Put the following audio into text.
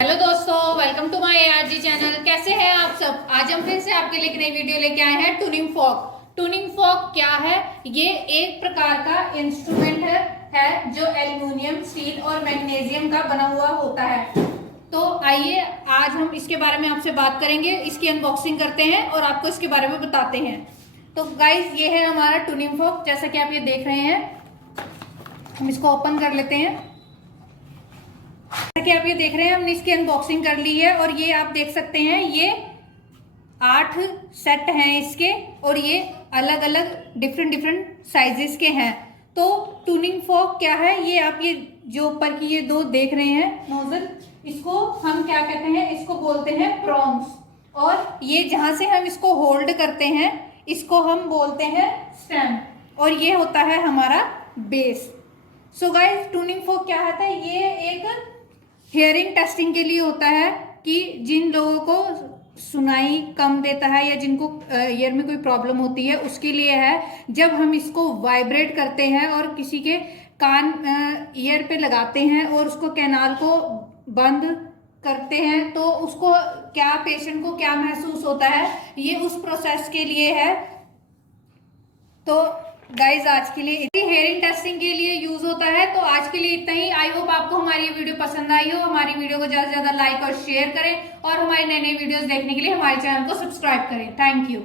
Hello दोस्तों, welcome to my ARG channel. कैसे हैं आप सब। आज हम फिर से आपके लिए एक नई वीडियो लेके आए हैं। Tuning fork. ट्यूनिंग फॉर्क क्या है? ये एक प्रकार का इंस्ट्रूमेंट है जो एल्युमिनियम, स्टील और मैग्नीशियम का बना हुआ होता है। तो आइए आज हम इसके बारे में आपसे बात करेंगे, इसकी अनबॉक्सिंग करते हैं और आपको इसके बारे में बताते हैं। तो गाइज, ये है हमारा ट्यूनिंग फॉर्क। जैसा कि आप ये देख रहे हैं, हम इसको ओपन कर लेते हैं। जैसा कि आप ये देख रहे हैं, हमने इसकी अनबॉक्सिंग कर ली है और ये आप देख सकते हैं, ये 8 सेट हैं इसके और ये अलग अलग डिफरेंट साइजेस के हैं। तो ट्यूनिंग फॉर्क क्या है? ये आप ये जो ऊपर की ये दो देख रहे हैं नोजल, इसको हम क्या कहते हैं? इसको बोलते हैं प्रॉन्ग्स। और ये जहां से हम इसको होल्ड करते हैं, इसको हम बोलते हैं स्टेम। और ये होता है हमारा base. So guys, tuning fork क्या होता है? ये एक हियरिंग टेस्टिंग के लिए होता है कि जिन लोगों को सुनाई कम देता है या जिनको ईयर में कोई प्रॉब्लम होती है, उसके लिए है। जब हम इसको वाइब्रेट करते हैं और किसी के कान ईयर पे लगाते हैं और उसको कैनाल को बंद करते हैं, तो उसको क्या, पेशेंट को क्या महसूस होता है, ये उस प्रोसेस के लिए है। तो गाइज, आज के लिए हेयरिंग टेस्टिंग के लिए यूज होता है। तो आज के लिए इतना ही। आई होप आपको हमारी ये वीडियो पसंद आई हो। हमारी वीडियो को ज्यादा से ज्यादा लाइक और शेयर करें और हमारे नए नए वीडियोस देखने के लिए हमारे चैनल को सब्सक्राइब करें। Thank you.